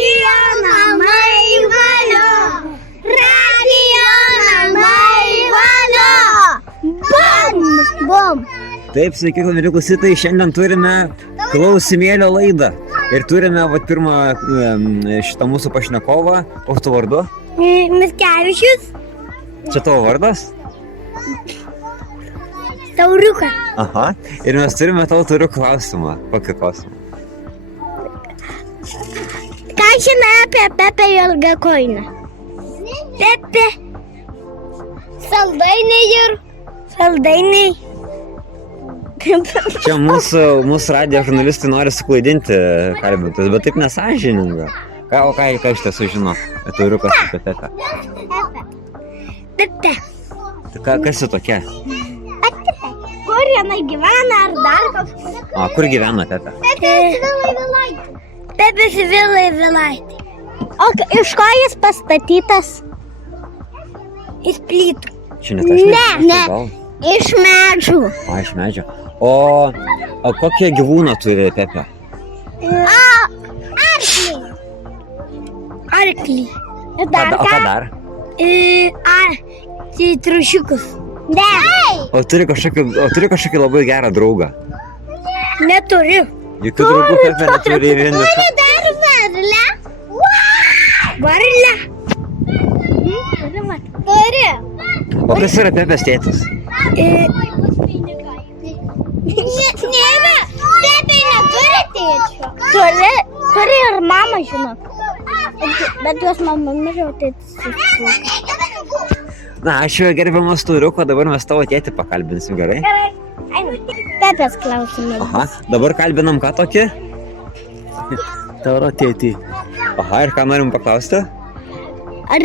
Radijo namai valio. Radijo namai valio. Bum, bum. Taip, sveiki, mieli klausytojai, šiandien turime klausimėlio laidą. Ir turime pirmą šitą mūsų pašnekovą. Koks tu vardu? Mickevičius. Čia tavo vardas? Tauriukas. Aha. Ir mes turime tau turiu klausimą. Kokį klausimą? Ką žinai apie Pepę Ilgakojinę? Pepė. Saldainiai ir... Saldainiai. Čia mūsų radijo žurnalistai nori suklaidinti kalbintus, bet taip nesąžininga. Ką iš tiesų žino? Tauriukas apie Pepę. Pepė. Tai kas ji tokia? Kur jinai gyvena ar dar kažkas? O, kur gyvena Pepė? Pepės Vilai Vilaitė. O iš ko jis pastatytas? Iš plytų. Čia net aš nežinau. Iš medžių. O, iš medžio. O kokie gyvūną turi Pepė? Arklį. Arklį. O ką dar? Triušiukus. Ne. O turi kažkokį labai gerą draugą? Neturiu. Jokių draugų Pepė neturi vienišą. Turi dar varlę. Varlę. Turi. O kas yra Pepės tėtis? Nėra. Pepė neturi tėčio. Turi ir mama, žinok. Bet jos mama mirė, tėtis išplaukia. Na, ačiū gerbiamas Tauriuko, dabar mes tavo tėtį pakalbinsim, gerai? Gerai. Pepės klausimas. Aha, dabar kalbinam ką tokį? Tauro tėtį. Aha, ir ką norim paklausti? Ar...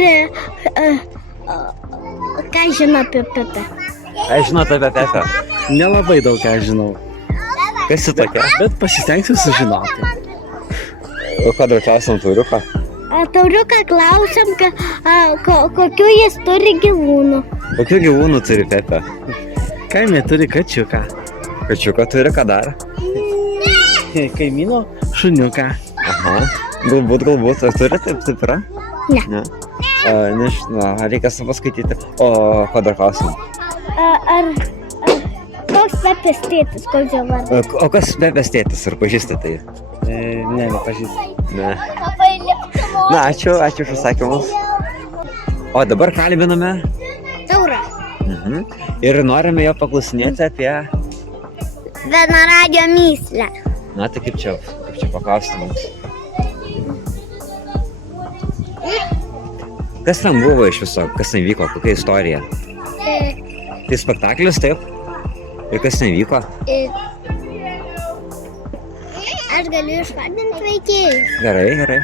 Ką žino apie Pepę? Ką žinot apie Pepę? Nelabai daug ką žinau, Kas ji tokia? bet pasistengsiu sužinoti. O ką dar klausim Tauriuką? Tauriuką klausim, kokių jis turi gyvūnų. Kokių gyvūnų turi Pepė? Kaime turi kačiuką, Kačiuką turi, ką dar? kaimyno šuniuką. Aha, galbūt, ar turi taip yra? Ne. Nežinau, reikia paskaityti. O ko dar klausim? Ar koks Pepės tėtis, koks jo vardas? O kas Pepės tėtis, ar pažįstate tai? Ne, nepažįstu. Ne. Na, ačiū už atsakymus. O dabar kalbiname. Taurą. Ir norime jo paklausinėti apie... Vienaragio myslę. Na, tai kaip čia paklausti mums? Kas ten buvo iš viso? Kas ten vyko? Kokia istorija? Tai spektaklis, taip? Ir kas ten vyko? Aš galiu išvardinti veikėjus. Gerai.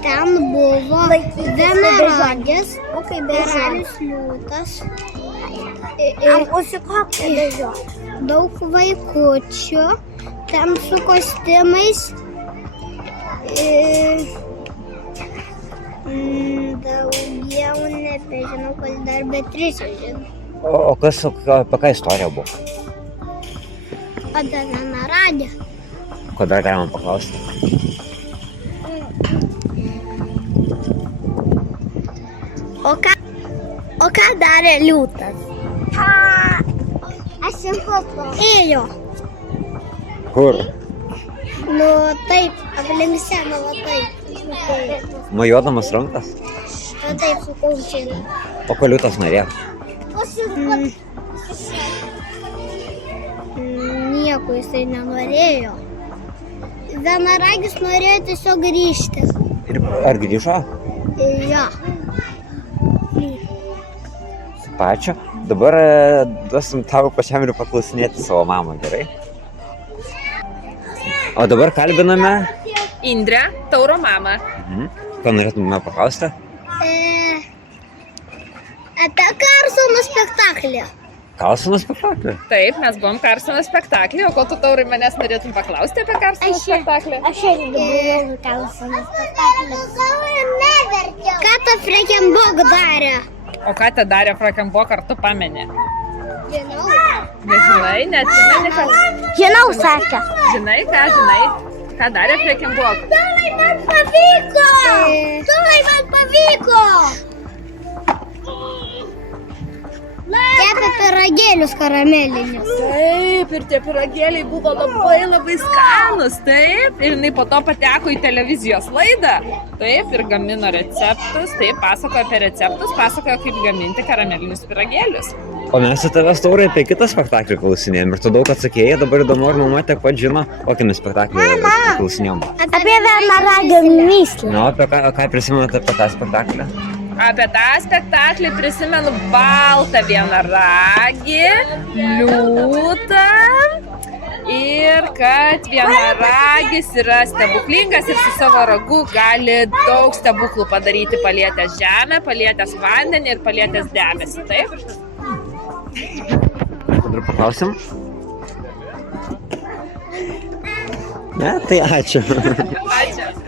Ten buvo vienaragis, karalius liūtas, daug vaikučių, ten su kostiumais, daugiau nebežinau, kol dar Beatričė žino. O apie ką istorija buvo? Apie vienaragį. Ko dar galima paklausti? O ką darė liūtas? Aš ėjo. Kur? Nu taip, aplink seną va taip. Mojuodamas rankas? Va taip su kaučinu. O ko liūtas norėjo? Nieko jisai nenorėjo. Vienaragis norėjo tiesiog grįžti. Ir ar grįžo? Jo. Pačio. Dabar duosim tau pačiam ir paklausinėti savo mamą, gerai? O dabar kalbiname... Indrę, Tauro mamą. Ką norėtume paklausti? Apie Karlsono spektaklį. Karlsono spektaklį? Taip, mes buvom Karlsono spektaklį, o ko tu Taurai manęs norėtum paklausti apie Karlsono spektaklį? Aš irgi buvau Karlsono spektaklį. Ką ta Frekenbok darė? O ką te darė Frekenbok, ar tu pameni? Žinau. Nežinai, neatsimeni, kas... Žinau, sakė. Žinai, ką žinai? Ką darė Freaking Walk? Tomai, man pavyko! Tomai, man pavyko! Kepė pyragėlius karamelinius. Taip, ir tie pyragėliai buvo labai skanus, taip. Ir jinai po to pateko į televizijos laidą. Taip, ir gamino receptus, taip, pasakojo apie receptus, pasakojo, kaip gaminti karamelinius pyragėlius. O mes su tavęs taurai apie kitą spektaklį klausinėjom ir tu daug atsakėjai, dabar įdomu, ar mama tiek pat žino, kokį mes spektaklį klausinėjom. Apie vienaragio myslę. Na, apie ką prisimenate apie tą spektaklį? Apie tą spektaklį prisimenu baltą vienaragį, liūtą ir kad vienaragis yra stebuklingas ir su savo ragu gali daug stebuklų padaryti, palietęs žemę, palietęs vandenį ir palietęs debesį, taip? Dar paklausim? Ne, tai ačiū. Ačiū.